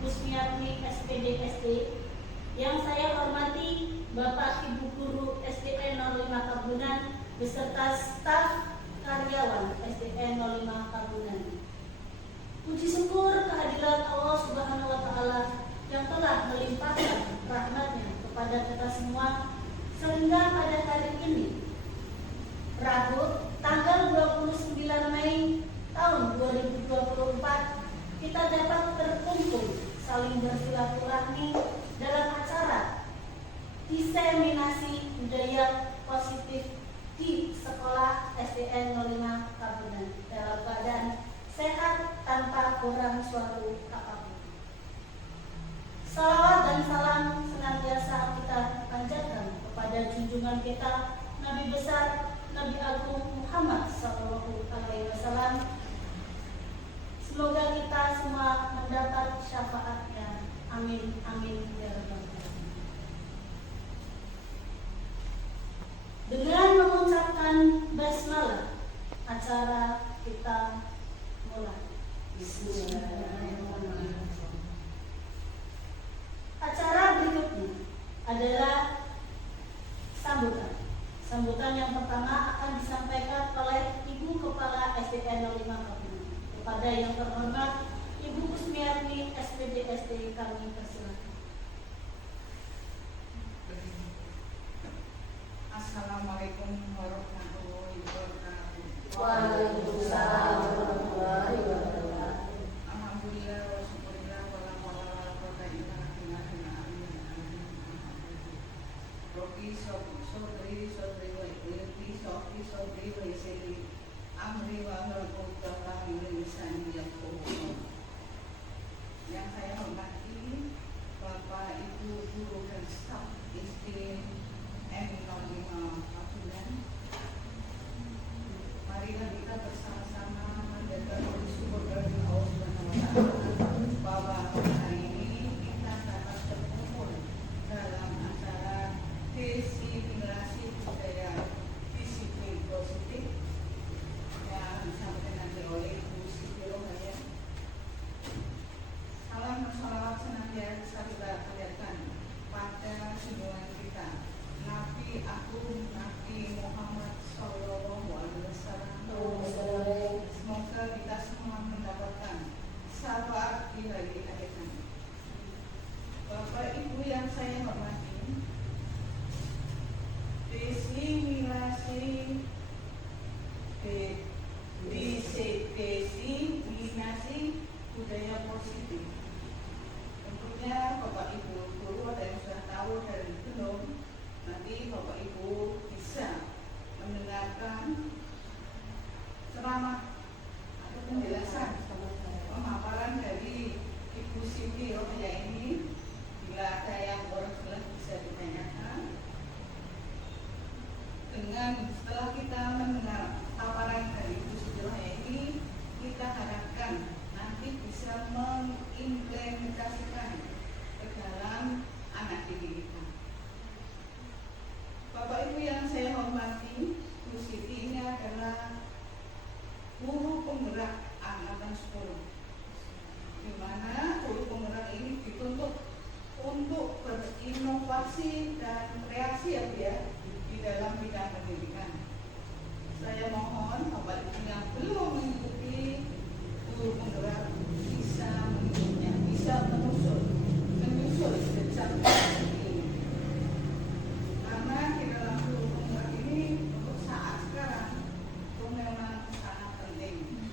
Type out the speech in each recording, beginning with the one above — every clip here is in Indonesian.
Ibu Kusmiarni SPD SD. Yang saya hormati Bapak Ibu Guru SDN 05 Kabunan beserta staf karyawan SDN 05 Kabunan. Puji syukur kehadiran Allah Subhanahu wa Ta'ala yang telah melimpahkan rahmat-Nya kepada kita semua sehingga pada hari ini, Rabu, tanggal 29 Mei tahun 2024, kita dapat berkumpul saling bersilaturahmi dalam acara diseminasi budaya positif di sekolah SDN 05 Kabunan dalam keadaan sehat tanpa kurang suatu apapun. Salawat dan salam senantiasa kita panjatkan kepada junjungan kita Nabi besar Nabi Agung Muhammad SAW. Semoga kita semua mendapat syafaatnya. Amin, amin, ya Rabbal Alamin. Dengan mengucapkan basmalah, acara kita mulai. Bismillahirrahmanirrahim. Acara berikutnya adalah sambutan. Sambutan yang pertama akan disampaikan oleh Ibu Kepala SDN 05 Kabunan. Kepada yang terhormat Ibu Kusmiarni SPD SD kami persilakan. Assalamualaikum warahmatullahi wabarakatuh. Waalaikumsalam warahmatullahi wabarakatuh. Alhamdulillah wa syukurillah wa la hawla wa la quwwata illa billah. Robi sodri wa iqliti sodri wa isri amri wa al-qudratah min lisani yaqulu. Yang saya hormati Bapak Ibu guru dan staf SDN 05 Kabunan. Marilah kita bersama-sama menjaga bersyukur kepada Allah Subhanahu wa Ta'ala bahwa hari ini kita dapat berkumpul dalam acara diseminasi budaya disiplin positif yang disampaikan nanti oleh Ibu Siti Rohaya. Salam salawat senantiasa kita panjatkan pada junjungan kita Nabi Agung Nabi Muhammad Sallallahu Alaihi Wasallam. Semoga kita semua mendapatkan syafaat di hari akhir nanti. Bapak Ibu yang saya hormati, diseminasi budaya positif. Tentunya Bapak Ibu guru ada yang sudah tahu dan belum, nanti Bapak Ibu bisa mendengarkan ceramah atau penjelasan pemaparan dari Ibu Siti Rohaya ini. Bila ada yang kurang jelas bisa ditanyakan. Dengan setelah kita mendengar paparan dari Ibu Siti Rohaya ini, kita harapkan nanti bisa mengimplementasikan ke dalam anak didik kita. Bapak Ibu yang saya hormati, Bu Siti ini adalah guru penggerak angkatan 10, di mana guru penggerak ini dituntut untuk berinovasi dan kreasi ya di dalam bidang pendidikan. Saya mohon Bapak Ibu yang belum mengikuti guru penggerak bisa mengikutinya, bisa menyusul jejak ini. Karena di dalam guru penggerak ini untuk saat sekarang itu memang sangat penting.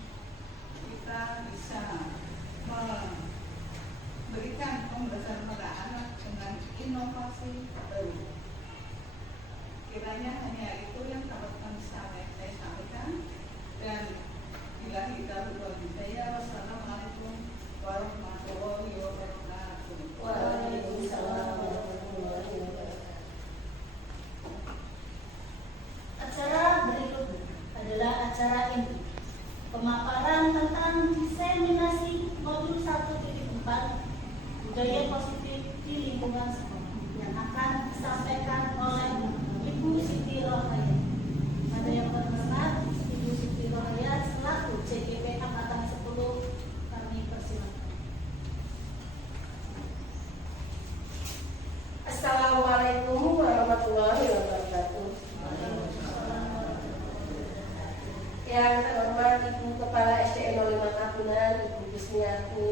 Kita bisa memberikan pembelajaran pada anak dengan inovasi baru. Kiranya hanya itu yang dapat saya sampaikan, dan bila kita berdoa, wassalamualaikum warahmatullahi wabarakatuh. Waalaikumsalam warahmatullahi wabarakatuh. Acara berikutnya adalah acara ini, pemaparan tentang diseminasi modul 1.4 budaya positif di lingkungan sekolah yang akan disampaikan oleh Ibu Siti Rohaya. Ada yang berkenan, Ibu Siti Rohaya selaku CGP Angkatan 10, kami persilakan.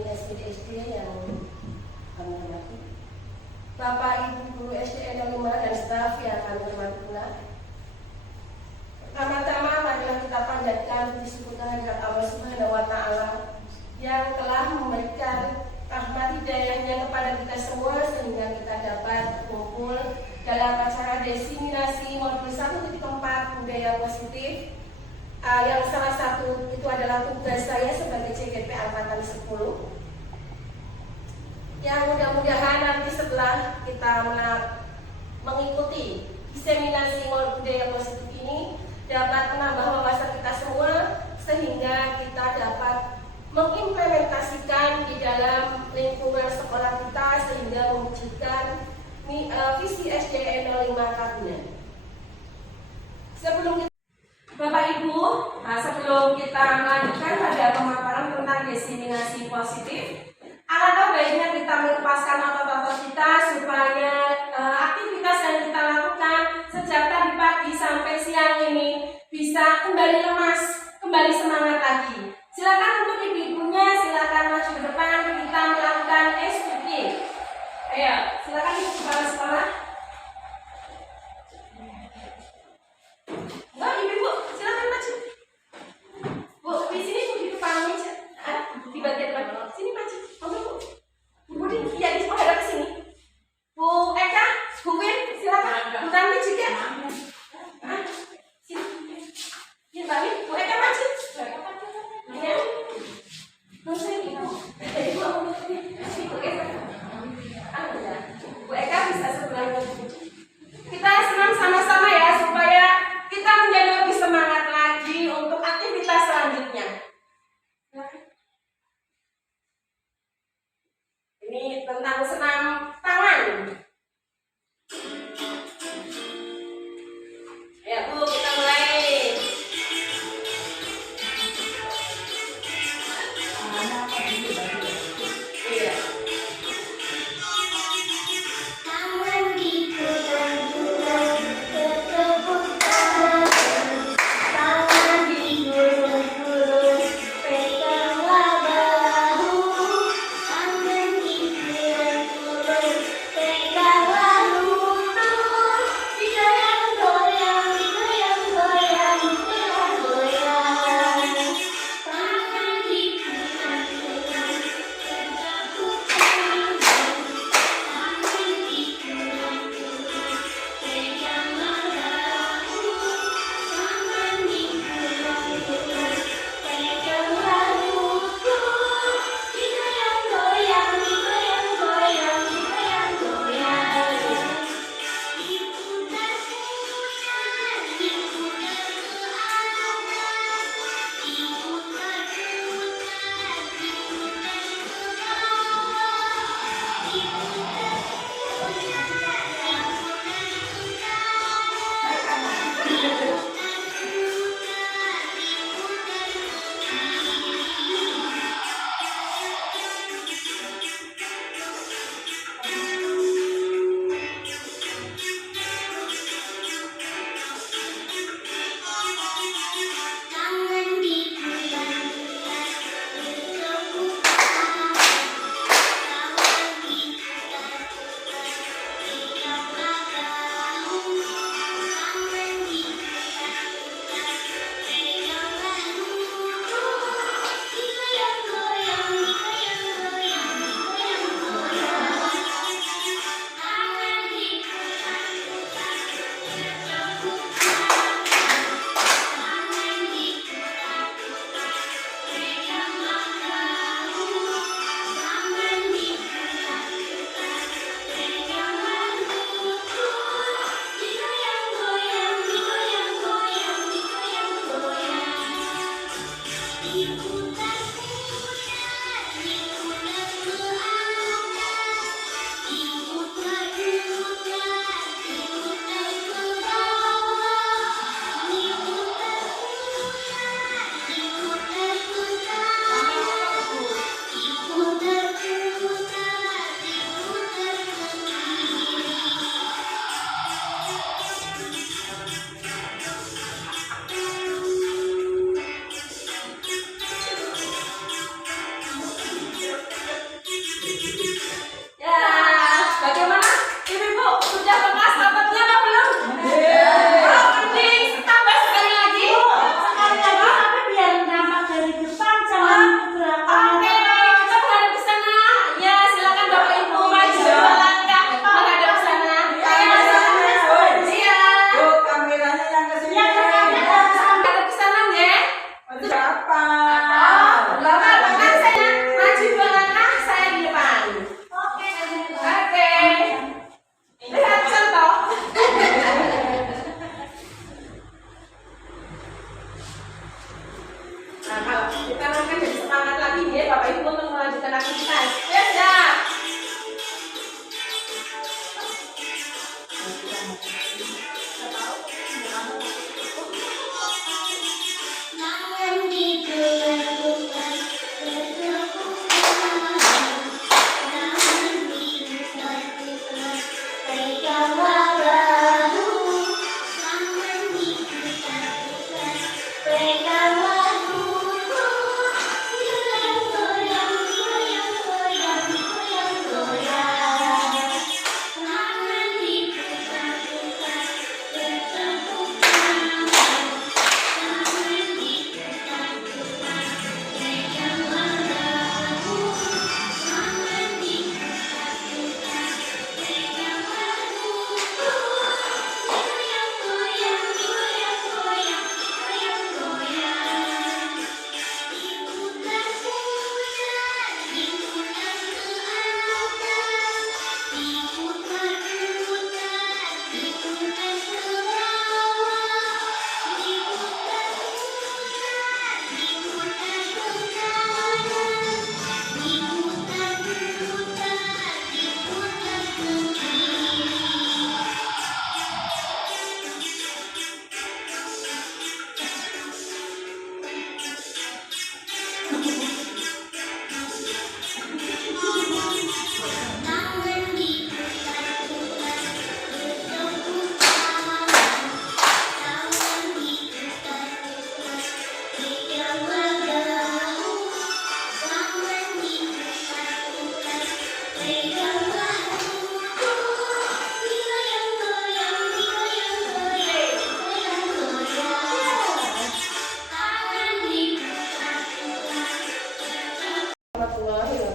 SD yang kami hormati, Bapak Ibu Guru SDN 05 dan staf yang kami hormati pula. Pertama-tama marilah kita panjatkan puji syukur kehadirat Allah Subhanahu wa Ta'ala yang telah memberikan rahmat hidayahnya kepada kita semua sehingga kita dapat berkumpul dalam acara diseminasi modul 1.4 budaya positif, yang salah satu itu adalah tugas saya sebagai CGP Angkatan 10, yang mudah-mudahan nanti setelah kita mengikuti diseminasi modul budaya positif ini dapat menambah wawasan kita semua sehingga kita dapat mengimplementasikan di dalam lingkungan sekolah kita sehingga mewujudkan visi SDN 05 Kabupaten. Bapak Ibu, sebelum kita melanjutkan pada pemaparan tentang diseminasi positif, alangkah baiknya kita melepaskan otot-otot kita supaya aktivitas yang kita lakukan sejak tadi pagi sampai siang ini bisa kembali lemas, kembali semangat lagi. Silakan untuk ibu-ibunya, silakan maju ke depan, kita melakukan SPP. Ayo, silakan ibu kepala sekolah. Enggak, ibu-ibu, silakan maju. Bu, di sini bu di depan meja, di bagian depan. Sini maju, maju bu. Bu Budi, ya di hadap ke sini. Bu Eka, Bu Win, silakan. Bu Tanti juga. Sini. Ya, Mbak Win, Bu Eka maju. Ya. Nggak usah ibu. Ibu aku sini Bu Eka. Bu Eka bisa sebelah kita senang sama-sama ya supaya kita menjadi lebih semangat lagi untuk aktivitas selanjutnya. Ini tentang senam tangan. Ya Bu, kita mulai. Iya. Tangan diputar-putar ke tepuk tangan, tangan digulung-gulung, peganglah bahu. Tangan digulung-gulung, peganglah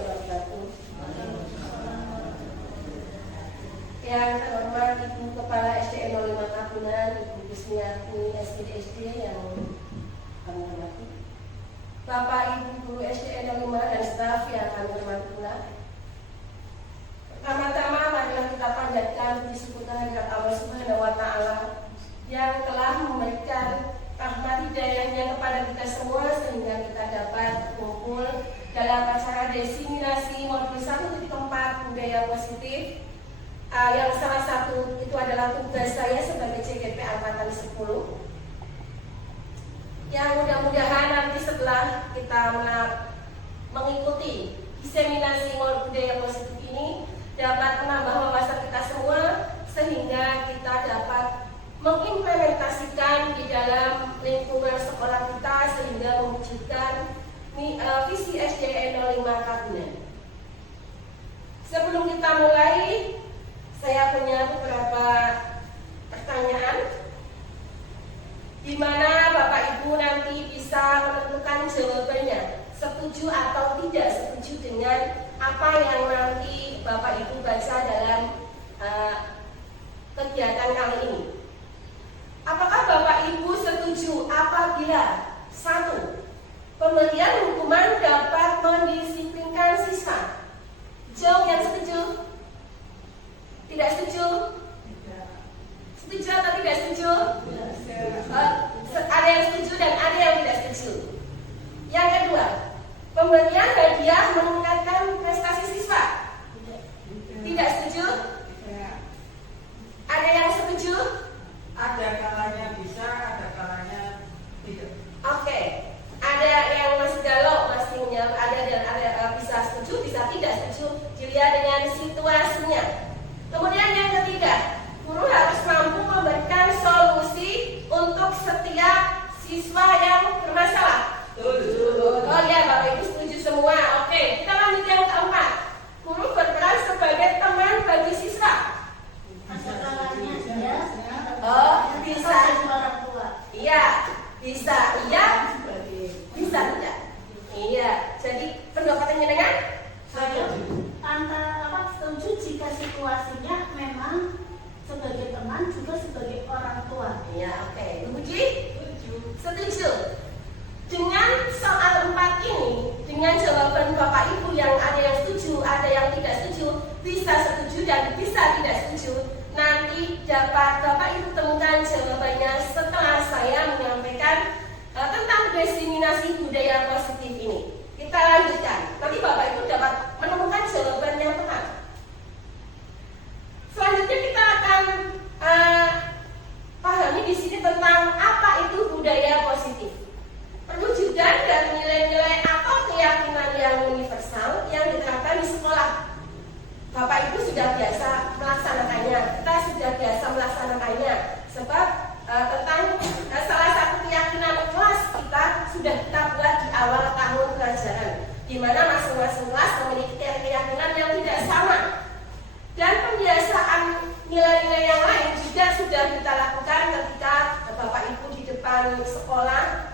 wabarakatuh. Yang terhormat Ibu Kepala SDN 05 Kabunan, Ibu Kusmiati SD yang kami hormati, Bapak Ibu Guru SDN 05 dan staf yang kami hormati pula. Pertama-tama marilah kita panjatkan puji syukur kehadirat Allah Subhanahu wa Ta'ala yang telah memberikan rahmat hidayahnya kepada kita semua sehingga kita dapat berkumpul dalam acara diseminasi modul 1.4 budaya positif, yang salah satu itu adalah tugas saya sebagai CGP Angkatan 10, yang mudah-mudahan nanti setelah kita mengikuti diseminasi modul budaya positif ini dapat menambah wawasan kita semua sehingga kita dapat mengimplementasikan di dalam lingkungan sekolah kita sehingga mewujudkan visi SDN 05 Kabunan. Sebelum kita mulai, saya punya beberapa pertanyaan di mana Bapak Ibu nanti bisa menentukan jawabannya, setuju atau tidak setuju dengan apa yang nanti Bapak Ibu baca dalam kegiatan kali ini. Apakah Bapak Ibu setuju apabila 1. Pemberian hukuman dapat mendisiplinkan siswa? Jawab yang setuju. Tidak setuju? Setuju atau tidak setuju? Ada yang setuju dan ada yang tidak setuju. Yang kedua, pemberian hadiah meningkatkan prestasi siswa? Tidak setuju? Ada yang setuju? Ada kalanya bisa, ada kalanya tidak. Oke, ada yang masih galau, masih menjawab, ada bisa setuju, bisa tidak setuju, dilihat dengan situasinya. Kemudian yang ketiga, guru harus mampu memberikan solusi untuk setiap siswa yang bermasalah. Oh ya, Bapak Ibu setuju semua. Oke, kita lanjut yang keempat. Guru berperan sebagai teman bagi siswa. Ada kalanya ya. Oh, bisa. Orang tua. Iya, bisa. Iya, bisa tidak. Iya, jadi pendapatnya dengan Saya setuju jika situasinya memang sebagai teman juga sebagai orang tua. Iya, oke. Ibu Ji? Setuju. Dengan soal 4 ini, dengan jawaban Bapak Ibu yang ada yang setuju, ada yang tidak setuju, bisa setuju dan bisa tidak setuju, nanti dapat Bapak Ibu temukan jawabannya setelah saya menyampaikan tentang diseminasi budaya positif ini. Kita lanjutkan. Nanti Bapak Ibu dapat menemukan jawaban yang tepat. Selanjutnya kita akan pahami di sini tentang apa itu budaya positif. Perwujudan dari nilai-nilai atau keyakinan yang universal yang diterapkan di sekolah. Bapak Ibu sudah biasa melaksanakannya, kita sudah biasa melaksanakannya. Sebab tentang salah satu keyakinan kelas sudah kita buat di awal tahun pelajaran, di mana masing-masing kelas memiliki keyakinan yang tidak sama. Dan pembiasaan nilai-nilai yang lain juga sudah kita lakukan ketika Bapak Ibu di depan sekolah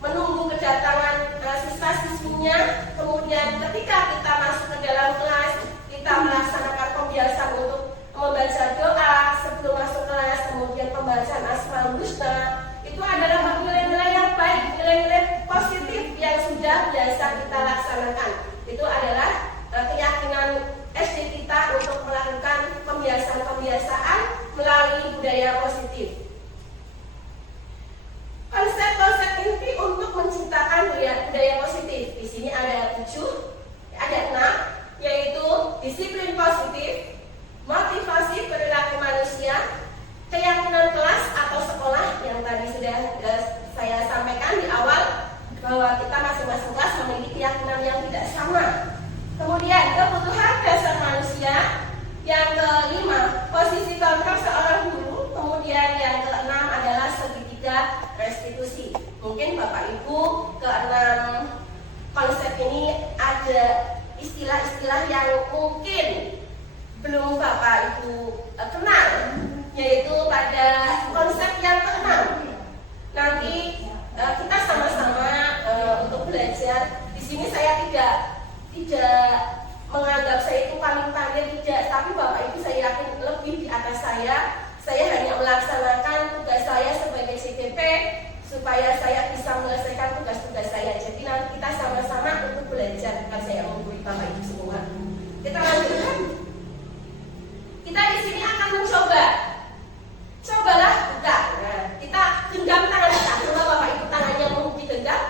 menunggu kedatangan siswa-siswinya. Kemudian ketika kita masuk ke dalam kelas, kita melaksanakan pembiasaan untuk membaca doa sebelum masuk kelas, kemudian pembacaan Asmaul Husna. Itu adalah nilai-nilai yang baik, nilai-nilai positif yang sudah biasa kita laksanakan. Itu adalah keyakinan SD kita untuk melakukan pembiasaan-pembiasaan melalui budaya positif. Konsep-konsep inti untuk menciptakan budaya positif. Di sini ada 6, yaitu disiplin positif, motivasi perilaku manusia, keyakinan kelas atau sekolah yang tadi sudah saya sampaikan di awal bahwa kita masing-masing kelas memiliki keyakinan yang tidak sama. Kemudian kebutuhan dasar manusia, yang kelima posisi kontrol seorang guru, kemudian yang keenam adalah segitiga restitusi. Mungkin Bapak Ibu ke-6 konsep ini ada istilah-istilah yang mungkin belum Bapak Ibu kenal, yaitu pada konsep yang ke-6. Nanti kita sama-sama untuk belajar di sini saya tidak menganggap saya itu paling pandai, tidak, tapi Bapak Ibu saya yakin lebih di atas saya. Saya hanya melaksanakan tugas saya sebagai CTP supaya saya bisa menyelesaikan tugas-tugas saya. Jadi nanti kita sama-sama untuk belajar, bukan saya menggurui Bapak Ibu semua. Kita lanjutkan. Kita di sini akan mencoba. Cobalah buka. Nah, kita genggam tangan kita. Coba Bapak Ibu tangannya mau digenggam.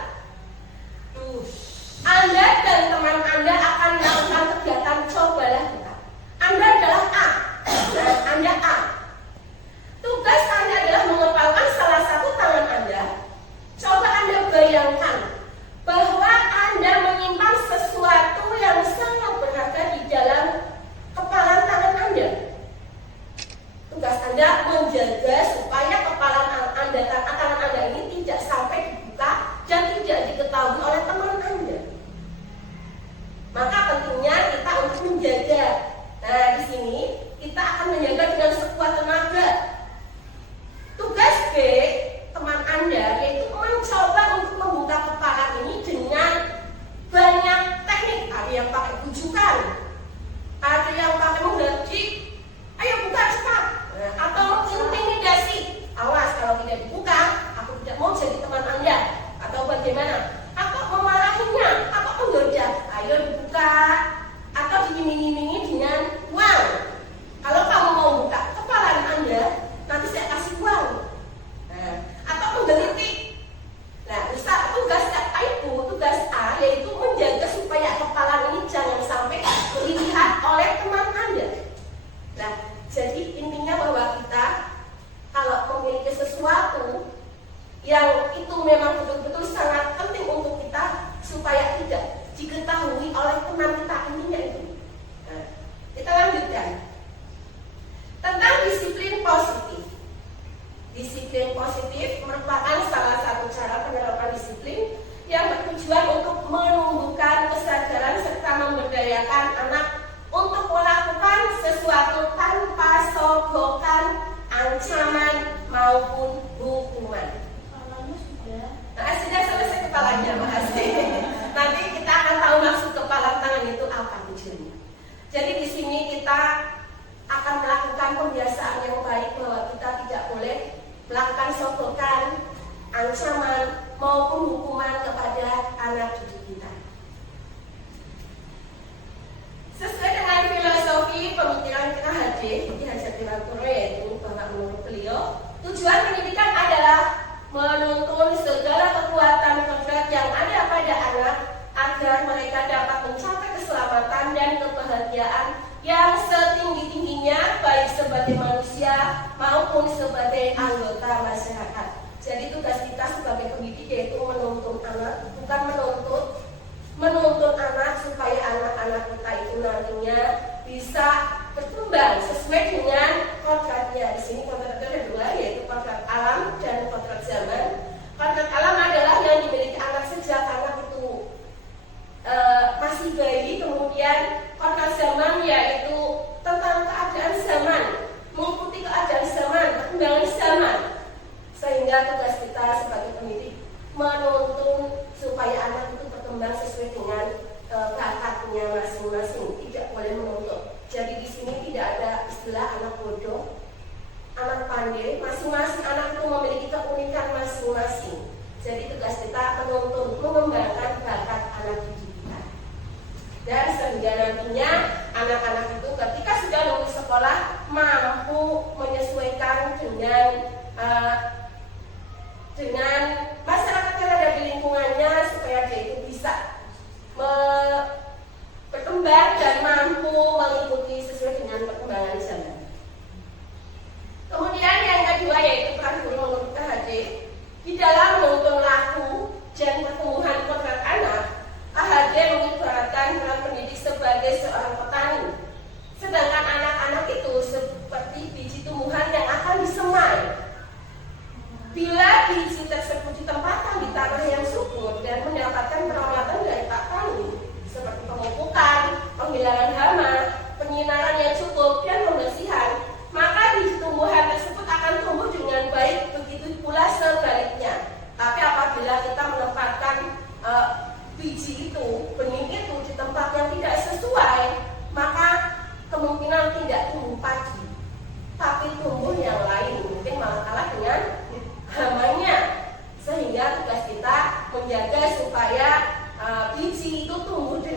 Anda dan teman Anda akan melakukan kegiatan cobalah buka. Anda adalah A. Nah, Anda A. Tugas Anda adalah mengepalkan salah satu tangan Anda. Coba Anda bayangkan bahwa Anda menyimpan sesuatu yang sangat berharga di dalam kepalan tangan Anda. Tugas Anda menjaga supaya kepalan tangan Anda ini tidak sampai dibuka dan tidak diketahui oleh teman Anda. Maka pentingnya kita untuk menjaga. Nah, di sini kita akan menjaga dengan sekuat tenaga. Tugas B teman Anda yaitu mencoba untuk membuka kepalan ini dengan banyak teknik. Ada yang pakai bujukan, ada yang pakai mengganti, ayo buka cepat, atau intimidasi. Awas kalau tidak dibuka, aku tidak mau jadi teman Anda. Atau bagaimana? Atau memarahinya, atau menggoda, ayo dibuka, atau diiming-imingi dengan uang. Kalau kamu mau buka kepalan Anda, nanti saya kasih uang. Nah, atau menggelitik. Nah, tugas tugas A yaitu menjaga supaya kepalan ini jangan sampai dilihat oleh teman Anda. Nah, jadi intinya bahwa kita kalau memiliki sesuatu yang itu memang betul-betul sangat penting untuk kita supaya tidak diketahui oleh teman kita, intinya itu. Nah, kita lanjutkan tentang disiplin positif. Disiplin positif merupakan salah satu cara penerapan disiplin yang bertujuan untuk menumbuhkan kesadaran serta memberdayakan anak untuk melakukan sesuatu tanpa sogokan, ancaman maupun hukuman. Kepalanya sudah. Nah, sudah selesai kepalanya, makasih. Nanti kita akan tahu maksud kepala tangan itu apa tujuannya. Jadi di sini kita akan melakukan pembiasaan yang baik bahwa kita tidak boleh melakukan sogokan, ancaman maupun hukuman kepada anak didik kita. Sesuai dengan filosofi pemikiran kita hadir di Hajar Dewanpuro, yaitu bahwa menurut beliau tujuan pendidikan adalah menuntun segala kekuatan kodrat yang ada pada anak agar mereka dapat mencapai keselamatan dan kebahagiaan yang setinggi-tingginya baik sebagai manusia maupun sebagai anggota masyarakat. Jadi tugas kita sebagai pendidik yaitu menuntun anak, bukan menuntun anak supaya anak-anak kita itu nantinya bisa berkembang sesuai dengan kodratnya. Di sini kodratnya ada dua, yaitu kodrat alam dan kodrat zaman. Kodrat alam adalah yang dimiliki anak sejak anak itu masih bayi, kemudian kodrat zaman yaitu tentang keadaan zaman, mengikuti keadaan zaman, perkembangan zaman. Sehingga tugas kita sebagai pendidik menuntun supaya anak itu berkembang sesuai dengan bakatnya masing-masing, tidak boleh menuntut. Jadi di sini tidak ada istilah anak bodoh, anak pandai. Masing-masing anak itu memiliki keunikan masing-masing.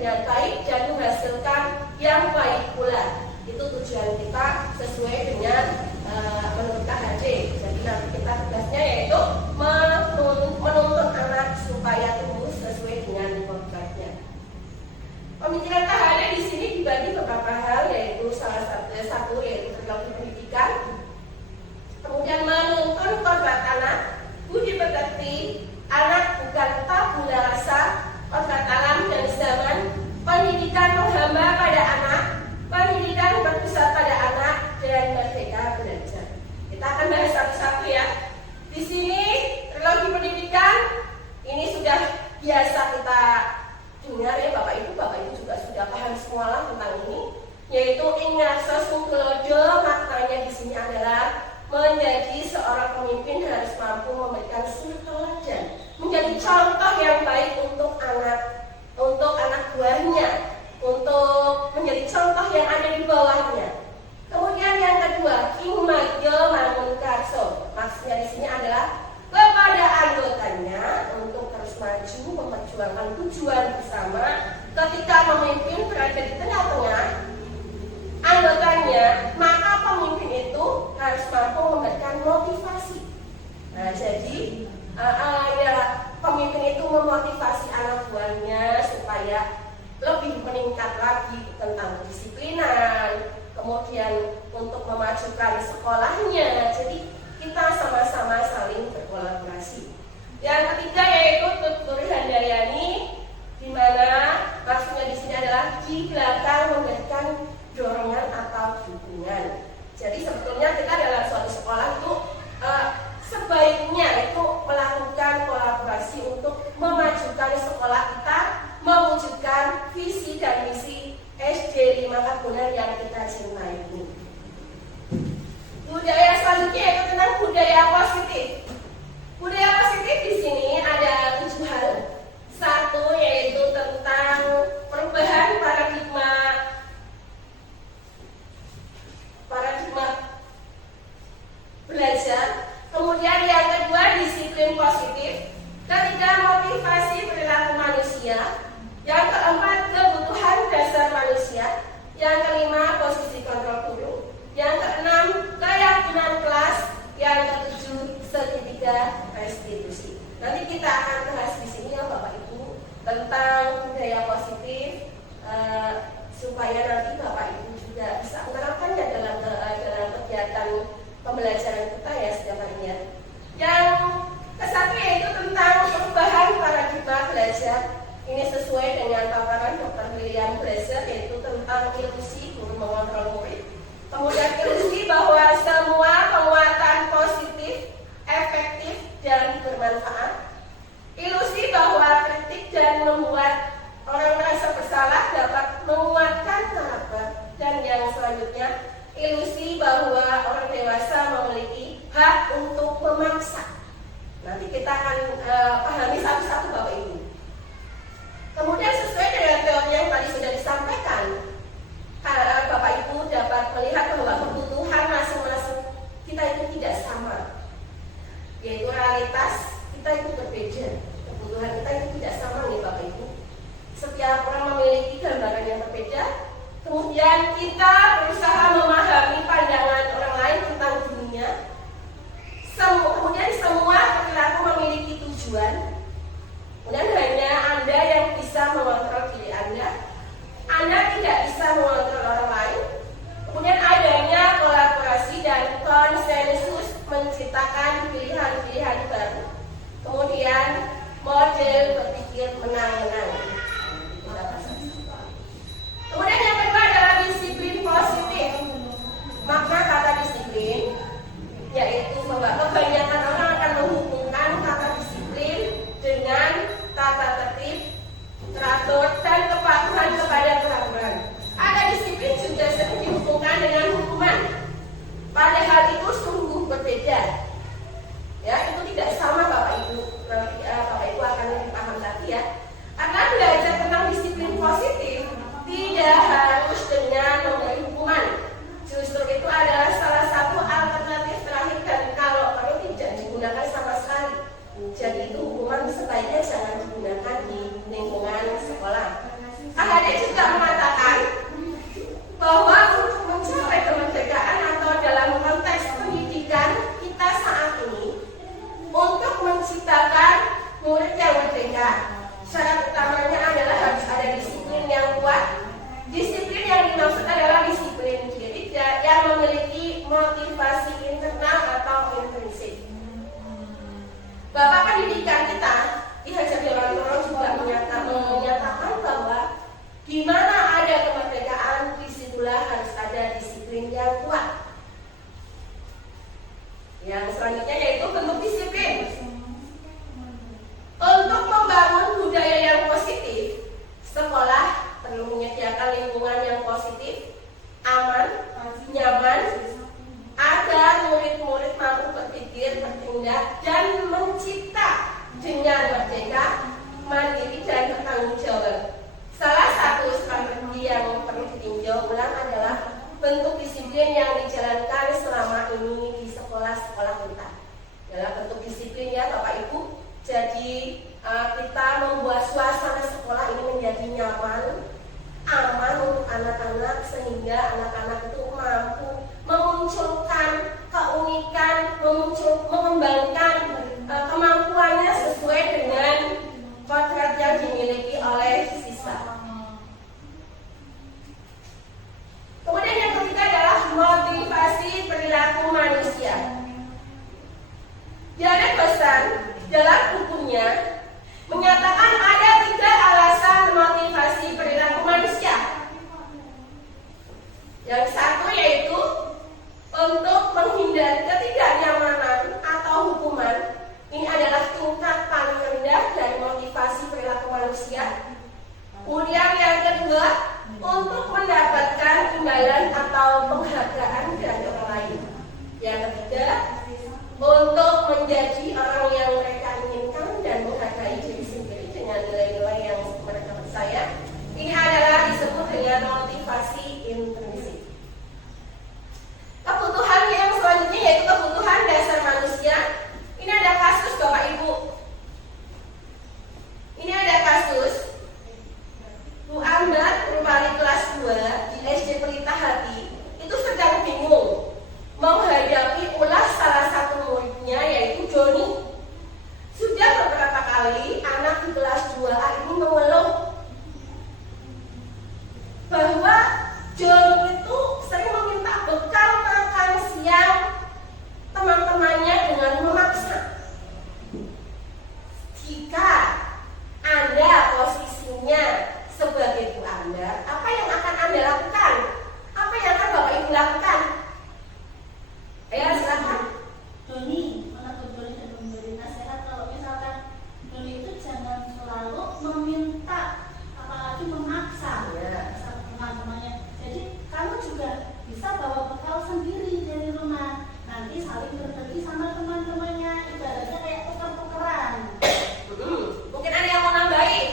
dengan baik dan menghasilkan yang baik pula. Itu tujuan kita sesuai dengan menurut KHD. Jadi nanti kita tugasnya yaitu menuntun anak supaya tumbuh sesuai dengan kodratnya. Pemikiran KHD di sini dibagi beberapa hal, yaitu salah satu yaitu teknologi pendidikan, kemudian menuntun kodrat anak, budi pekerti, anak bukan tabula rasa, kodrat alam dan zaman, pendidikan menghamba pada anak, pendidikan berpusat pada anak, dan merdeka belajar. Kita akan bahas satu-satu ya. Di sini teknologi pendidikan ini sudah biasa kita dengar ya Bapak Ibu juga sudah paham semua lah tentang ini, yaitu ingat sesungguhnya maknanya di sini adalah menjadi seorang pemimpin harus mampu memberikan suri teladan, menjadi contoh yang baik untuk anak buahnya, untuk menjadi contoh yang ada di bawahnya. Kemudian yang kedua, Kimagyo Mangunkarso. Maksudnya di sini adalah kepada anggotanya untuk terus maju memperjuangkan tujuan bersama. Ketika memimpin berada di tengah-tengah anggotanya, maka pemimpin itu harus mampu memberikan motivasi. Nah, jadi pemimpin itu memotivasi anak buahnya supaya lebih meningkat lagi tentang kedisiplinan, kemudian untuk memajukan sekolahnya. Jadi kita sama-sama saling berkolaborasi. Yang ketiga yaitu Tutur Handayani, di mana maksudnya di sini adalah di belakang memberikan dorongan atau dukungan. Jadi sebetulnya kita dalam suatu sekolah itu sebaiknya itu melakukan kolaborasi untuk memajukan sekolah kita, mewujudkan visi dan misi SD 5 Kabunan yang kita cintai ini. Budaya selanjutnya yaitu tentang budaya positif. Budaya positif di sini ada 7 hal. Satu yaitu tentang perubahan paradigma belajar. Kemudian yang kedua disiplin positif. Ketiga motivasi perilaku manusia. Yang keempat kebutuhan dasar manusia. Yang kelima posisi kontrol guru. Yang keenam keyakinan kelas. Yang ketujuh segitiga restitusi. Nanti kita akan bahas di sini ya Bapak Ibu tentang budaya positif supaya nanti Bapak Ibu juga bisa menerapkannya dalam kegiatan pembelajaran kita ya setiap harinya. Yang kesatu yaitu tentang perubahan paradigma belajar. Ini sesuai dengan paparan Dr. William Blaser, yaitu tentang ilusi guru mengontrol murid. Kemudian ilusi bahwa semua penguatan positif, efektif dan bermanfaat. Ilusi bahwa kritik dan membuat orang merasa bersalah dapat menguatkan karakter. Dan yang selanjutnya, ilusi bahwa orang dewasa memiliki hak untuk memaksa. Nanti kita akan pahami satu-satu Bapak Ibu. Kemudian sesuai dengan teori yang tadi sudah disampaikan, Bapak Ibu dapat melihat bahwa kebutuhan masing-masing kita itu tidak sama. Yaitu realitas kita itu berbeda. Kebutuhan kita itu tidak sama nih Bapak Ibu. Setiap orang memiliki gambaran yang berbeda. Kemudian kita berusaha memahami pandangan orang lain tentang dunia. Kemudian semua perilaku memiliki tujuan. Kemudian hanya Anda yang bisa mengontrol diri Anda. Anda tidak bisa mengontrol orang lain. Kemudian adanya kolaborasi dan konsensus menciptakan pilihan-pilihan baru. Kemudian model berpikir menang-menang. Kemudian yang kedua adalah disiplin positif. lingkungan yang positif, aman, nyaman, agar murid-murid mampu berpikir, bertindak, dan mencipta dengan merdeka, mandiri, dan bertanggung jawab. Salah satu strategi yang perlu ditinjau ulang adalah bentuk disiplin yang dijalankan selama ini di sekolah-sekolah kita. Dalam bentuk disiplin ya Bapak Ibu, jadi kita membuat suasana sekolah ini menjadi nyaman, aman untuk anak-anak, sehingga anak-anak itu mampu memunculkan keunikan, mengembangkan kemampuannya sesuai dengan kodrat yang dimiliki oleh siswa. Kemudian yang ketiga adalah motivasi perilaku manusia. Janet Besar dalam bukunya menyatakan ada 3 alasan motivasi perilaku manusia. Yang satu yaitu untuk menghindari ketidaknyamanan atau hukuman. Ini adalah tingkat paling rendah dari motivasi perilaku manusia. Kemudian yang kedua, untuk mendapatkan imbalan atau penghargaan dari orang lain. Yang ketiga, untuk menjadi orang yang mereka inginkan dan menghargai diri sendiri dengan nilai-nilai yang mereka percaya. Ini adalah disebut dengan motivasi intrinsik. Kebutuhan yang selanjutnya yaitu kebutuhan dasar manusia. Ini ada kasus Bapak Ibu. Ini ada kasus Bu Ambar, guru wali kelas 2 di SD Pelita Hati, itu sedang bingung menghadapi ulah salah satu muridnya yaitu Joni. Sudah beberapa kali anak di kelas 2A ini mengeluh bahwa Joni itu sering meminta bekal makan siang teman-temannya dengan memaksa. Jika Anda posisinya sebagai Bu Anda, apa yang akan Anda lakukan? Apa yang akan Bapak Ibu lakukan? Ayo silakan. Doni, menurut Doni dan memberi nasihat kalau misalkan Doni itu jangan selalu meminta, apalagi memaksa teman-temannya. Jadi kamu juga bisa bawa bekal sendiri dari rumah. Nanti saling berbagi sama teman-temannya. Ibaratnya kayak tuker-tukeran. Mungkin ada yang mau nambahin?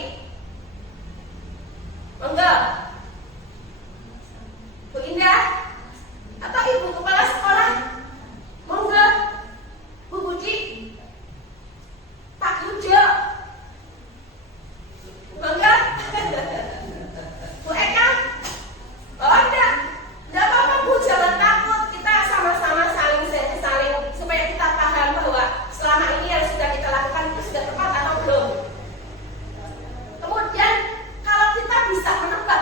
Enggak. Bu Indah atau Ibu Kepala Sekolah? Monggo. Bu Budi, Pak Yujo, monggo. Bu Eka, oh enggak apa-apa Bu, jangan takut. Kita sama-sama saling supaya kita paham bahwa selama ini yang sudah kita lakukan itu sudah tepat atau belum. Kemudian kalau kita bisa menebak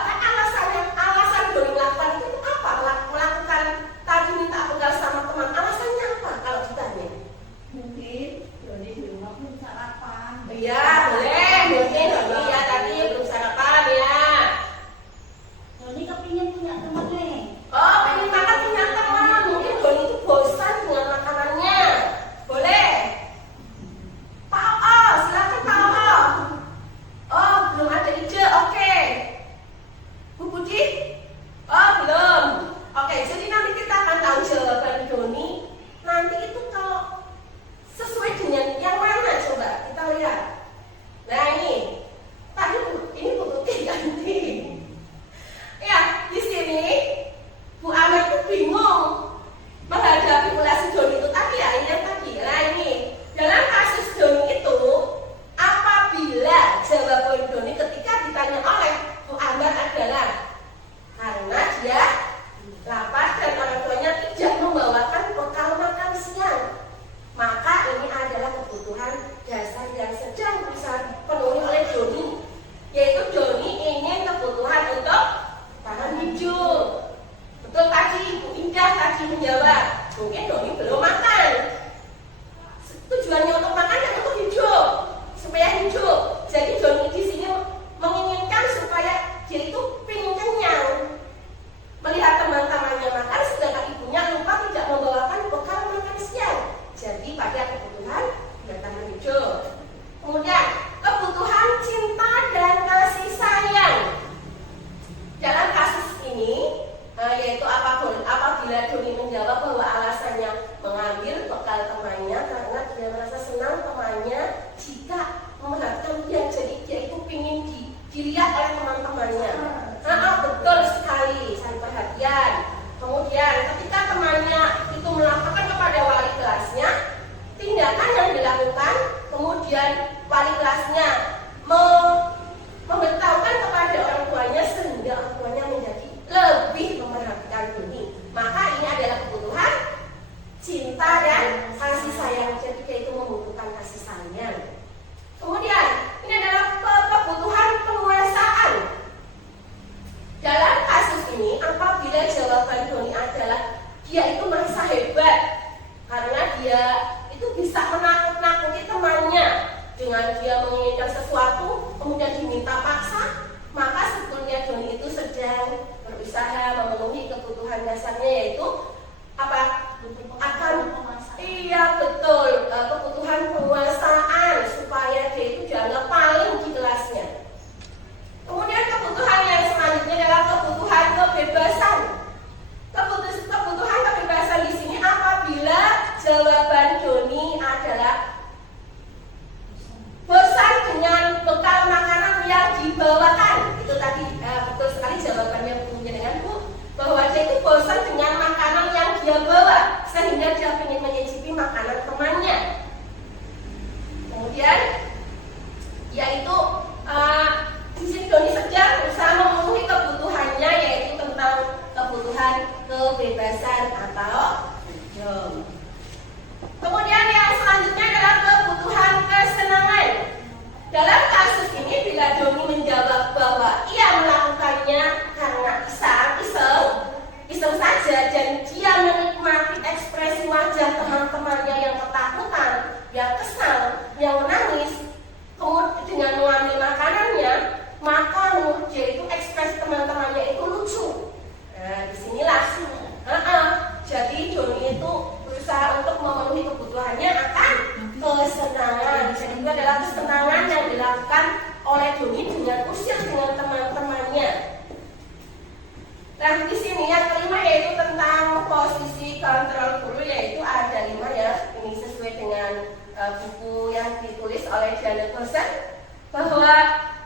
Nah, di sini yang kelima yaitu tentang posisi kontrol guru, yaitu ada 5 ya. Ini sesuai dengan buku yang ditulis oleh Diana Kosen, bahwa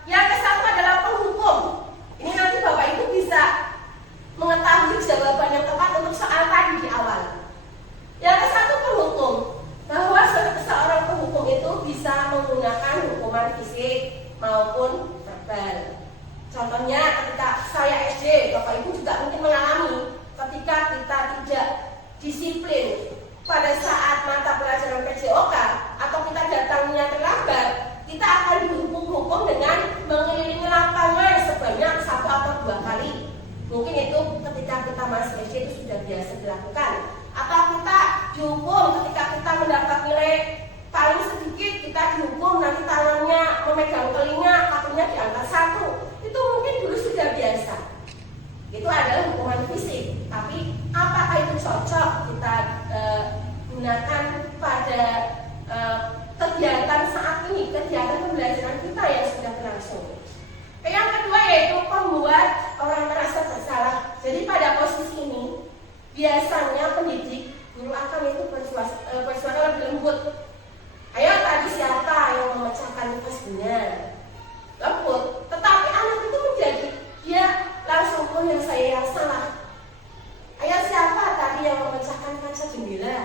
yang ke-1 adalah penghukum. Ini nanti Bapak Ibu bisa mengetahui jawaban yang tepat untuk soal tadi di awal. Yang ke-1 penghukum, bahwa seorang penghukum itu bisa menggunakan hukuman fisik maupun verbal. Contohnya ketika saya SD, Bapak Ibu juga mungkin mengalami ketika kita tidak disiplin pada saat mata pelajaran PJOK atau kita datangnya terlambat, kita akan dihukum dengan mengelilingi lapangan sebanyak 1 atau 2 kali. Mungkin itu ketika kita masih SD itu sudah biasa dilakukan. Atau kita dihukum ketika kita mendapat nilai paling sedikit, kita dihukum nanti tangannya memegang telinga, kakinya diangkat 1. Itu mungkin dulu sudah biasa. Itu adalah hukuman fisik. Tapi apakah itu cocok kita gunakan pada kegiatan saat ini, kegiatan pembelajaran kita yang sudah berlangsung? Yang kedua yaitu membuat orang merasa bersalah. Jadi pada posisi ini biasanya pendidik, guru akan itu bersuara lebih lembut. Ayo tadi siapa yang memecahkan tugasnya? Lembut. Tetapi anak itu menjadi dia langsung, oh yang saya yang salah. Ayo siapa tadi yang memecahkan kaca jendela?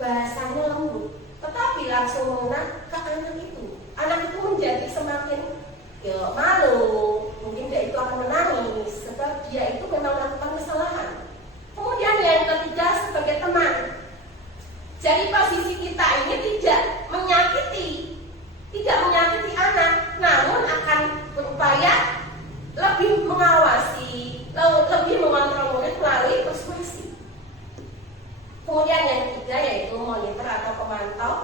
Bahasanya lembut, tetapi langsung mengena ke anak itu. Anak itu menjadi semakin malu, mungkin dia itu akan menangis sebab dia itu memang melakukan kesalahan. Kemudian yang ketiga sebagai teman. Jadi posisi kita ini tidak menyakiti anak, namun akan berupaya lebih mengawasi, lebih mengontrol murid melalui persuasi. Kemudian yang ketiga yaitu monitor atau pemantau,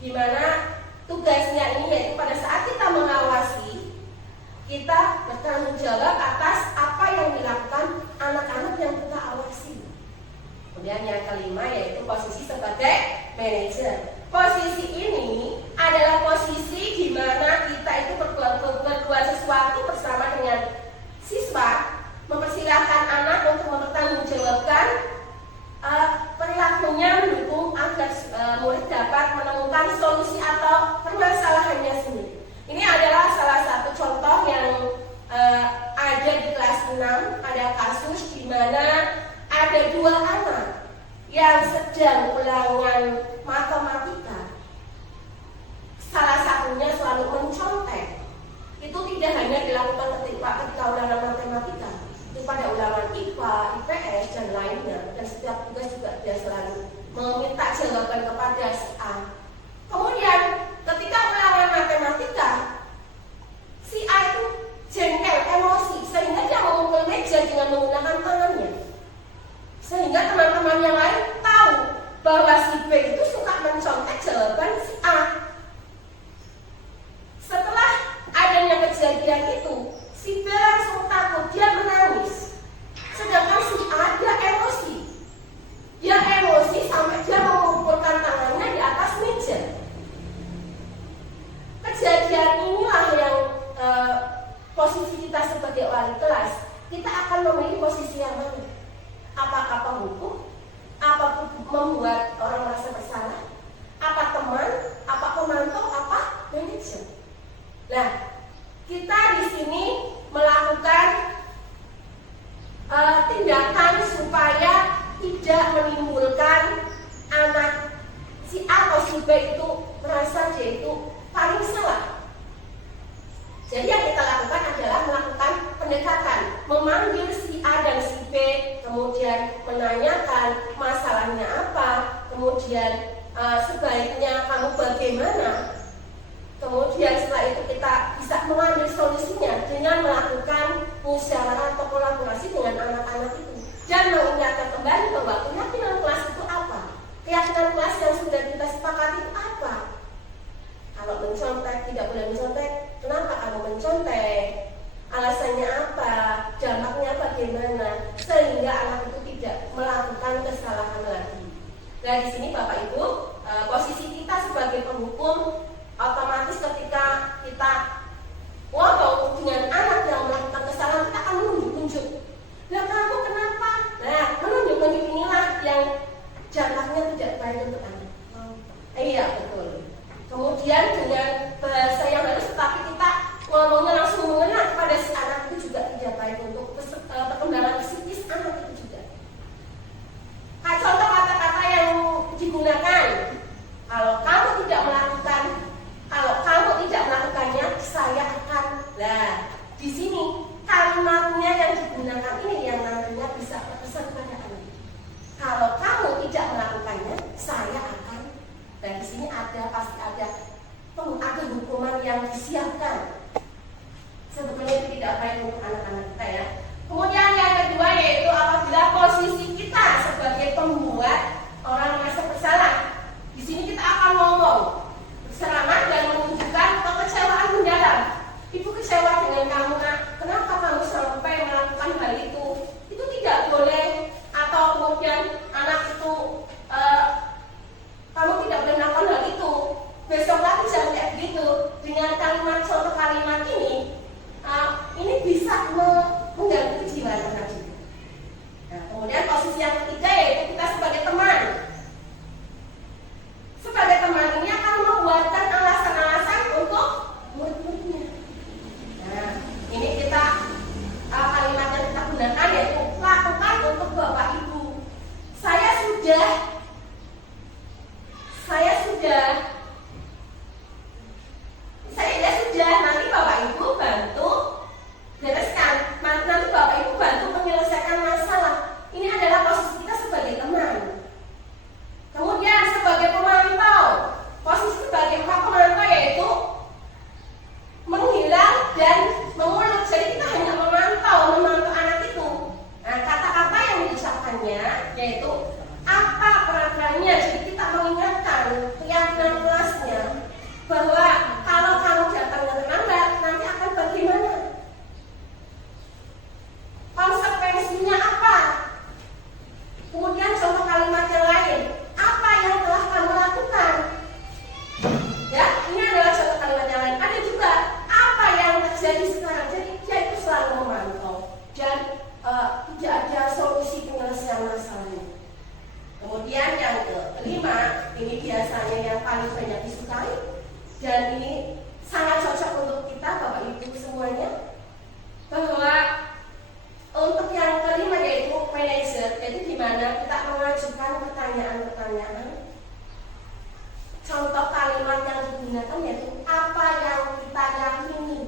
di mana tugasnya ini yaitu pada saat kita mengawasi, kita bertanggung jawab atas apa yang dilakukan anak-anak yang kita awasi. Kemudian yang kelima yaitu posisi sebagai manajer. Posisi ini adalah posisi di mana kita itu berbuat sesuatu bersama dengan siswa, mempersilahkan anak untuk mempertanggungjawabkan perilakunya, mendukung agar murid dapat menemukan solusi atau permasalahannya sendiri. Ini adalah salah satu contoh yang ada di kelas 6. Ada kasus di mana ada 2 anak yang sedang ulangan matematika. Salah satunya selalu mencontek. Itu tidak hanya dilakukan ketika ulangan matematika, itu pada ulangan IPA, IPS dan lainnya. Dan setiap tugas juga dia selalu meminta jawaban kepada si A. Kemudian ketika ulangan matematika, si A itu jengkel, emosi, sehingga dia memukul meja dengan menggunakan tangannya. Sehingga teman-teman yang lain tahu bahwa si B itu suka mencontek jawaban si A. Setelah adanya kejadian itu, si B langsung takut, dia menangis. Sedangkan si A dia emosi. Dia emosi sampai dia mengumpulkan tangannya di atas meja. Kejadian inilah yang posisi kita sebagai wali kelas, kita akan memilih posisi yang mana? Apakah penghukum? Apa membuat orang merasa bersalah? Apa teman? Apa pemantau? Apa manajer? Nah, kita di sini melakukan tindakan supaya tidak menimbulkan anak si A atau si B itu merasa dia itu paling salah. Jadi yang kita lakukan adalah melakukan pendekatan, memanggil si A dan si B, kemudian menanyakan masalahnya apa, kemudian sebaiknya kamu bagaimana. Kemudian setelah itu kita bisa mengambil solusinya dengan melakukan musyawarah atau kolaborasi dengan anak-anak itu dan mengingatkan kembali bahwa keyakinan kelas itu apa, keyakinan kelas yang sudah kita sepakati itu apa. Kalau mencontek tidak boleh mencontek, kenapa kamu mencontek? Alasannya apa? Dampaknya bagaimana? Sehingga anak itu tidak melakukan kesalahan lagi. Nah di sini Bapak Ibu, posisi kita sebagai penghukum otomatis ketika kita ngomong dengan anak yang melakukan kesalahan, kita akan menunjuk kalimatnya yang digunakan ini yang nantinya bisa berpesan kepada anak. Kalau kamu tidak melakukannya, saya akan. Dan di sini pasti ada hukuman yang disiapkan. Sebetulnya itu tidak baik untuk anak-anak kita ya. Kemudian yang kedua yaitu apabila posisi kita sebagai pembuat orang merasa bersalah. Di sini kita akan ngomong berserangan dan menunjukkan kekecewaan mendalam. Ibu kecewa dengan kamu, nak. Kenapa kamu sampai melakukan hal itu? Itu tidak boleh. Atau kemudian anak itu kamu tidak boleh melakukan hal itu. Besok lagi jangan kayak begitu. Dengan kalimat contoh kalimat ini bisa mengganggu kejiwaan anak juga. Nah, kemudian posisi yang ketiga yaitu kita sebagai teman. Sebagai teman ini akan membuatkan alasan-alasan untuk murid-muridnya. Nah, ini kita kalimat yang kita gunakan yaitu lakukan untuk Bapak Ibu. Saya sudah nanti Bapak Ibu bantu bereskan, nanti Bapak Ibu bantu menyelesaikan masalah. Ini adalah posisi kita sebagai teman. Kemudian sebagai pemantau, posisi sebagai pemantau yaitu menghilang dan mengulut. Jadi kita hanya memantau anak itu. Nah, kata-kata yang diucapkannya yaitu apa peraturannya. Jadi kita mengingatkan keyakinan kelasnya bahwa kalau kamu datang terlambat nanti akan bagaimana, konsekuensinya apa. Kemudian contoh kalimat yang lain, apa yang telah kamu lakukan. Ya, ini adalah contoh kalimat yang lain. Ada juga apa yang terjadi sekarang. Jadi dia itu selalu memantau dan tidak ada solusi penyelesaian masalahnya. Kemudian yang kelima, ini biasanya yang paling banyak disukai dan ini sangat cocok untuk kita Bapak Ibu semuanya, bahwa untuk yang kelima yaitu manajer, yaitu di mana kita mengajukan pertanyaan-pertanyaan. Contoh kalimat yang digunakan yaitu apa yang kita yakini.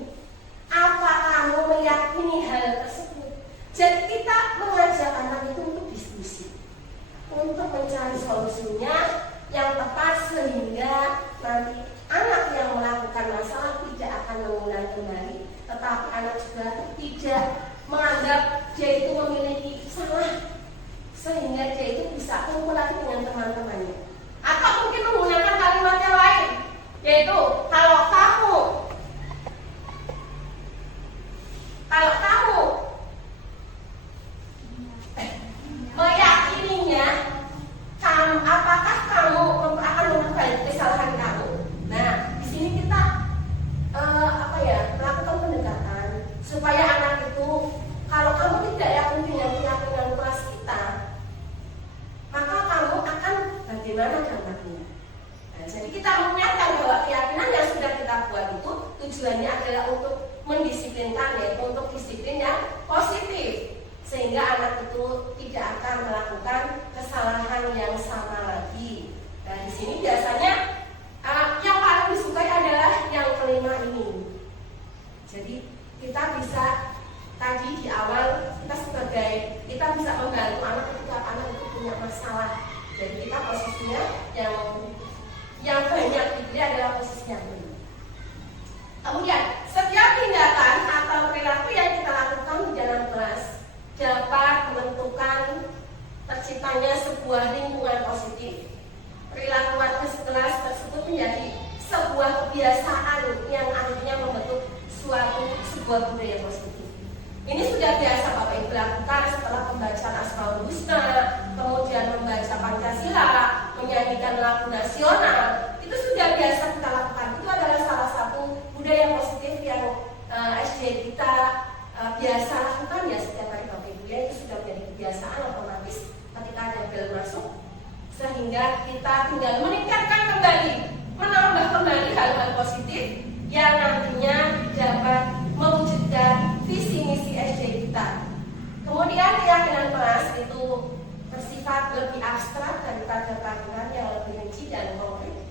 Apa kamu meyakini hal tersebut? Jadi kita mengajak anak itu untuk diskusi, untuk mencari solusinya yang tepat sehingga nanti anak yang melakukan masalah tidak akan mengulang kembali, tetapi anak juga tidak menganggap dia itu memiliki salah, sehingga dia itu bisa kumpul lagi dengan teman-temannya. Atau mungkin menggunakan kalimat yang lain, yaitu kalau kamu meyakininya, apakah kamu akan memperbaiki kesalahan kamu? Nah, di sini kita melakukan pendekatan supaya anak itu, kalau kamu tidak yakin dengan keyakinan kelas kita, maka kamu akan bagaimana dampaknya? Nah, jadi kita mengingatkan bahwa keyakinan yang sudah kita buat itu tujuannya adalah untuk mendisiplinkan, yaitu untuk disiplin yang positif, sehingga anak itu tidak akan melakukan kesalahan yang sama lagi. Nah, di sini biasanya yang paling disukai adalah yang kelima ini. Jadi kita bisa tadi di awal kita bisa membantu anak ketika anak itu punya masalah. Jadi kita posisinya yang banyak dipilih adalah posisinya ini. Kemudian setiap tindakan atau perilaku yang kita lakukan di dalam kelas dapat menentukan terciptanya sebuah lingkungan positif. Perilaku warga sekelas tersebut menjadi sebuah kebiasaan yang akhirnya membentuk sebuah budaya positif. Ini sudah biasa Bapak Ibu lakukan setelah pembacaan Asmaul Husna, kemudian membaca Pancasila, menyanyikan lagu nasional. Itu sudah biasa kita lakukan. Itu adalah salah satu budaya positif yang SD kita biasa lakukan ya setiap hari Bapak Ibu ya. Itu sudah menjadi kebiasaan otomatis ketika ada bel masuk, sehingga kita tinggal meningkatkan kembali, menambah kembali hal-hal positif yang nantinya dapat mewujudkan visi misi SD kita. Kemudian keyakinan kelas itu bersifat lebih abstrak daripada keyakinan yang lebih rinci dan konkret.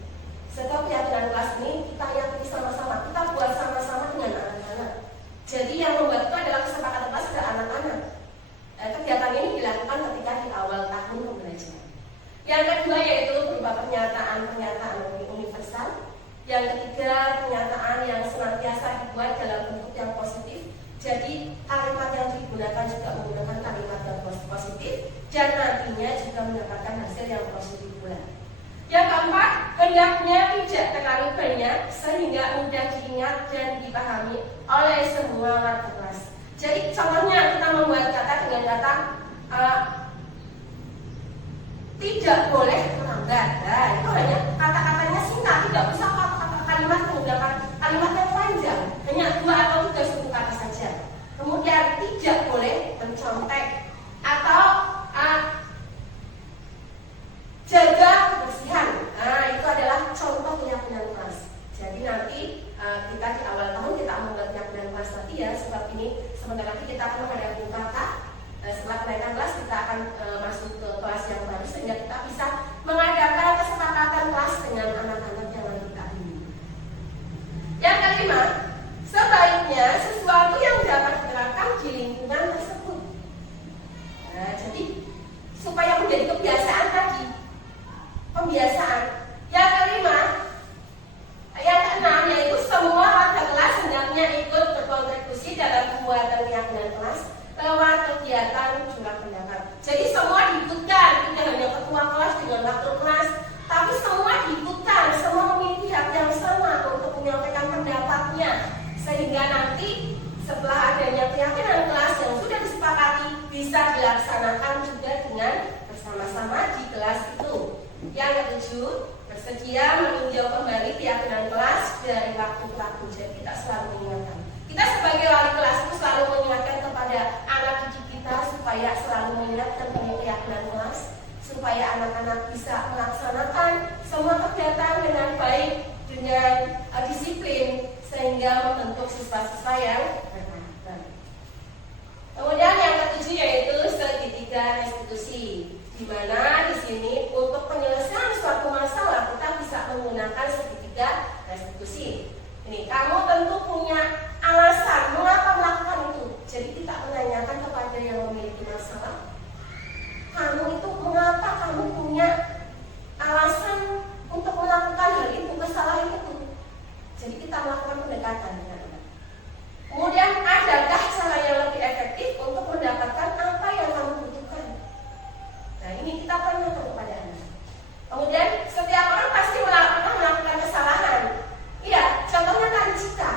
Setiap keyakinan kelas ini kita yakini sama-sama, kita buat sama-sama dengan anak-anak. Jadi yang membuat itu adalah kesepakatan tidak boleh melanggar. Nah, itu hanya kata-katanya singkat, tidak usah kalimat menggunakan kalimat yang panjang, hanya 2 atau 3 suku kata saja. Kemudian tidak boleh mencontek atau jaga kebersihan. Nah, itu adalah contoh keyakinan kelas. Jadi nanti kita di awal tahun kita membuat keyakinan kelas tadi ya, sebab ini sebentar lagi kita akan menghadapi kakak. Setelah kenaikan kelas kita akan masuk ke kelas yang baru sehingga kita bisa mengadakan kesepakatan kelas dengan anak-anak yang nanti kita bimbing. Yang kelima, sebaiknya sesuatu yang dapat diterapkan di lingkungan tersebut. Nah, jadi supaya menjadi kebiasaan tadi, pembiasaan. Yang kelima, yang keenam yaitu semua warga kelas hendaknya ikut berkontribusi dalam pembuatan keyakinan kelas lewat kegiatan curah pendapat. Jadi semua diikutkan, tidak hanya ketua kelas dengan wakil kelas, tapi semua diikutkan, semua memiliki hak yang sama untuk menyampaikan pendapatnya, sehingga nanti setelah adanya keyakinan kelas yang sudah disepakati bisa dilaksanakan juga dengan bersama-sama di kelas itu. Yang ketujuh, bersedia meninjau kembali keyakinan kelas dari waktu ke waktu. Jadi kita selalu mengingatkan. Kita sebagai wali kelas itu selalu mengingatkan kepada anak didik kita supaya selalu mengingatkan tentang keyakinan kelas, supaya anak-anak bisa melaksanakan semua kegiatan dengan baik, dengan disiplin, sehingga membentuk siswa-siswa yang berkarakter. Kemudian yang ketujuh yaitu segitiga restitusi, di mana di sini untuk penyelesaian suatu masalah kita bisa menggunakan segitiga restitusi. Ini kamu tentu punya alasan mengapa melakukan itu. Jadi kita menanyakan kepada yang memiliki masalah, kamu itu mengapa kamu punya alasan untuk melakukan hal itu, kesalahan itu. Jadi kita melakukan pendekatan. Kemudian adakah cara yang lebih efektif untuk mendapatkan apa yang kamu butuhkan? Nah, ini kita tanyakan kepada anak. Kemudian setiap orang pasti pernah melakukan kesalahan. Iya, contohnya tadi Cika.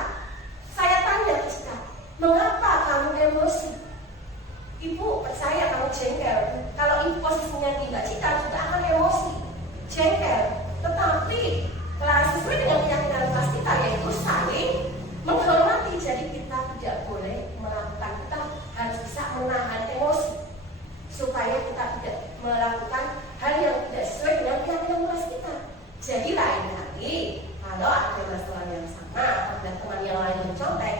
Saya tanya ke Cika, mengapa kamu emosi? Ibu percaya kamu jengkel. Kalau ibu posisinya di Mbak Cika juga akan emosi, jengkel. Tetapi sesuai dengan keyakinan kelas kita yaitu saling menghormati. Jadi kita tidak boleh melakukan, kita harus bisa menahan emosi supaya kita tidak melakukan hal yang tidak sesuai dengan keyakinan kelas kita. Jadi lain kali kalau ada masalah yang sama atau teman yang lain mencontek,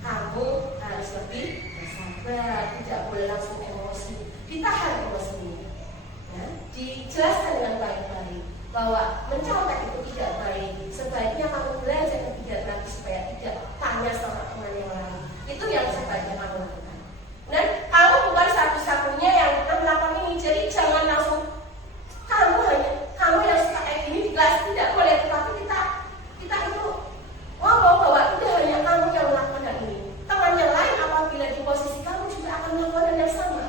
kamu harus lebih bersabar, tidak boleh langsung emosi, ditahan emosinya, ya, dijelaskan dengan baik-baik bahwa mencontek itu tidak baik. Sebaiknya kamu belajar lebih lagi supaya tidak tanya sama teman yang lain. Itu yang sebaiknya kamu lakukan. Dan kamu bukan satu-satunya yang melakukan ini. Jadi jangan langsung kamu yang suka kayak gini di kelas, tidak boleh. Tetapi kita itu ngomong bahwa tidak hanya kamu yang melakukan hal ini. Teman yang lain apabila di posisi kamu juga akan melakukan hal yang sama.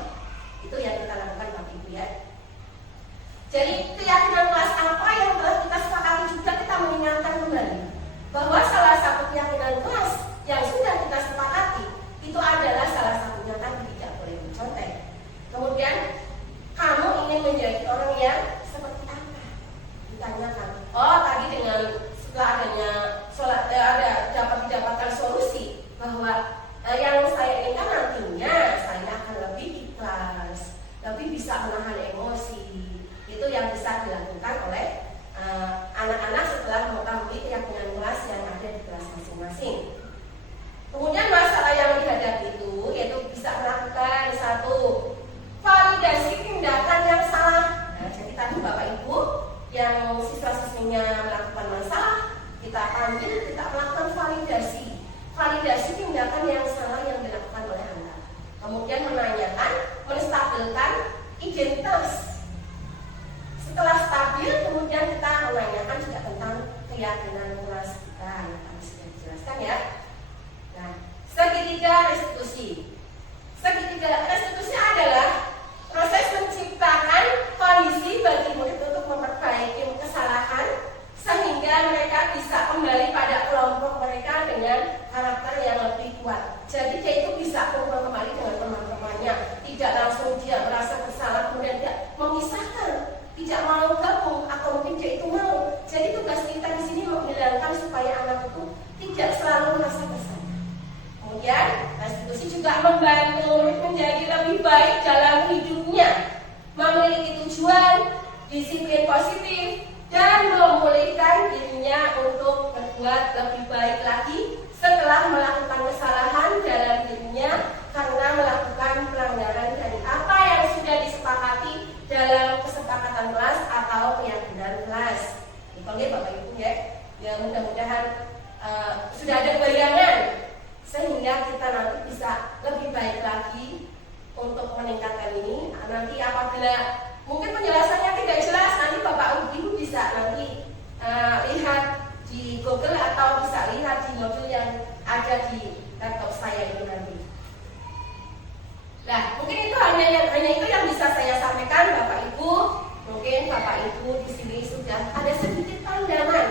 Itu yang kita lakukan Bapak Ibu ya. Jadi keyakinan kelas apa yang telah kita sepakati lebih baik dalam hidupnya, memiliki tujuan, disiplin positif, dan memulihkan dirinya untuk berbuat lebih baik lagi setelah melakukan kesalahan dalam dirinya karena melakukan pelanggaran dari apa yang sudah disepakati dalam kesepakatan kelas atau keyakinan kelas. Oke Bapak Ibu ya, mudah-mudahan sudah ada bayangan sehingga kita nanti bisa lebih baik lagi untuk meningkatkan ini. Nanti apabila mungkin penjelasannya tidak jelas, nanti Bapak Ibu bisa nanti lihat di Google atau bisa lihat di modul yang ada di laptop saya ini nanti. Nah, mungkin itu hanya itu yang bisa saya sampaikan Bapak Ibu. Mungkin Bapak Ibu di sini sudah ada sedikit pandangan,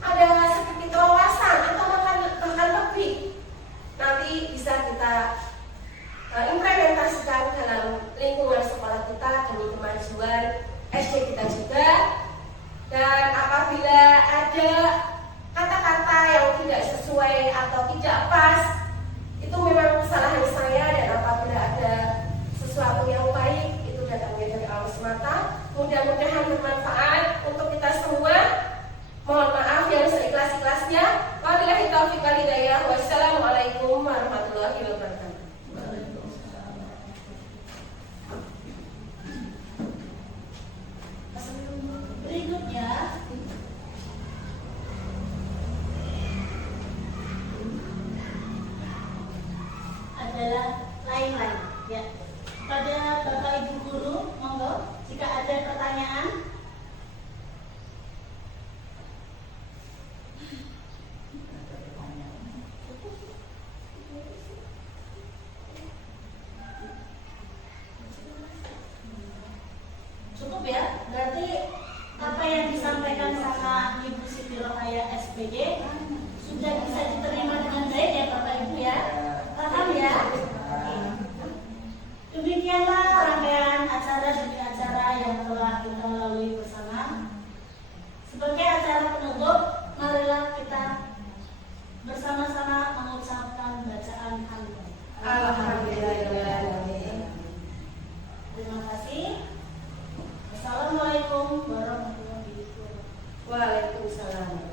ada sedikit wawasan atau bahkan lebih. Nanti bisa kita implementasikan dalam lingkungan sekolah kita demi kemajuan SD kita juga. Dan apabila ada kata-kata yang tidak sesuai atau tidak pas, itu memang kesalahan saya, dan apabila ada sesuatu yang baik itu datangnya dari Allah semata. Mudah-mudahan bermanfaat untuk kita semua. Mohon maaf yang seikhlas-ikhlasnya. Wabillahi taufiq wal hidayah. Wassalamualaikum warahmatullahi wabarakatuh. Berikutnya adalah lain-lain ya. Pada Bapak Ibu guru, monggo jika ada pertanyaan. Cukup ya, berarti apa yang disampaikan sama Ibu Siti Rohaya SPG sudah bisa diterima dengan baik ya Bapak Ibu ya. Paham ya? Oke. Demikianlah rangkaian acara demi acara yang telah kita lalui bersama. Sebagai acara penutup, marilah kita bersama-sama mengucapkan bacaan hamdalah. Alhamdulillahirobbilalamin. Terima kasih. Assalamualaikum warahmatullahi wabarakatuh. Waalaikumsalam.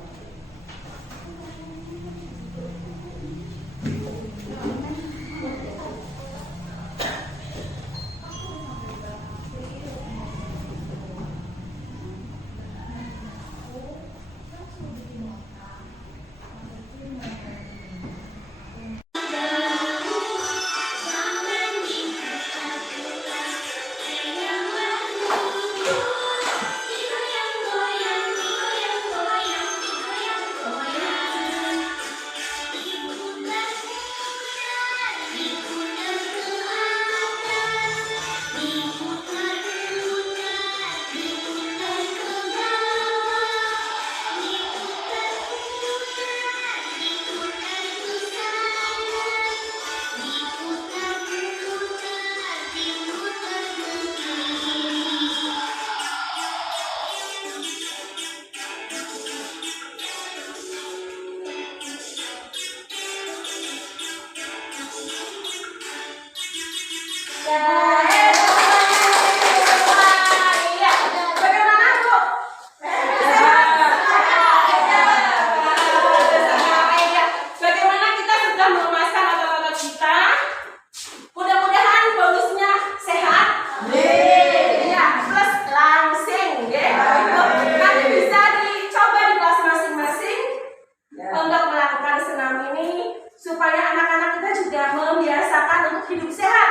Bagaimana kita sudah memasang otot-otot kita? Mudah-mudahan bonusnya sehat. Ya, plus langsing, nanti bisa dicoba di kelas masing-masing untuk melakukan senam ini supaya anak-anak kita juga membiasakan untuk hidup sehat.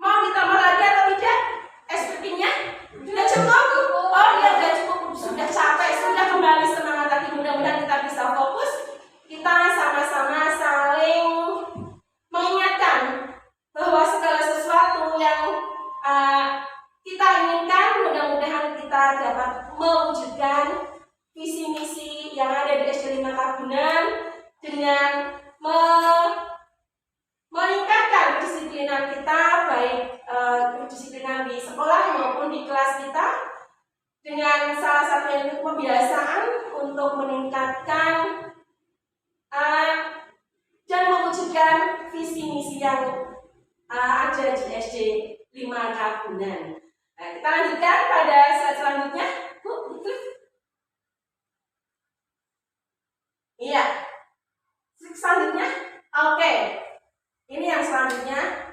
Mau ditambah lagi atau tidak SPP-nya? Sudah cukup? Oh iya, sudah cukup, sudah capek, sudah kembali semangat lagi. Mudah-mudahan kita bisa fokus, kita sama-sama saling mengingatkan bahwa segala sesuatu yang kita inginkan, mudah-mudahan kita dapat mewujudkan visi misi yang ada di SD 5 Tabunan dengan meningkatkan kedisiplinan kita, baik kedisiplinan di sekolah maupun di kelas kita, dengan salah satu yang kebiasaan untuk meningkatkan dan mewujudkan visi misi yang ada di SD 5 Tabunan. Nah, kita lanjutkan pada slide selanjutnya. Bu, klik. Iya. Selanjutnya, oke. Ini yang selanjutnya.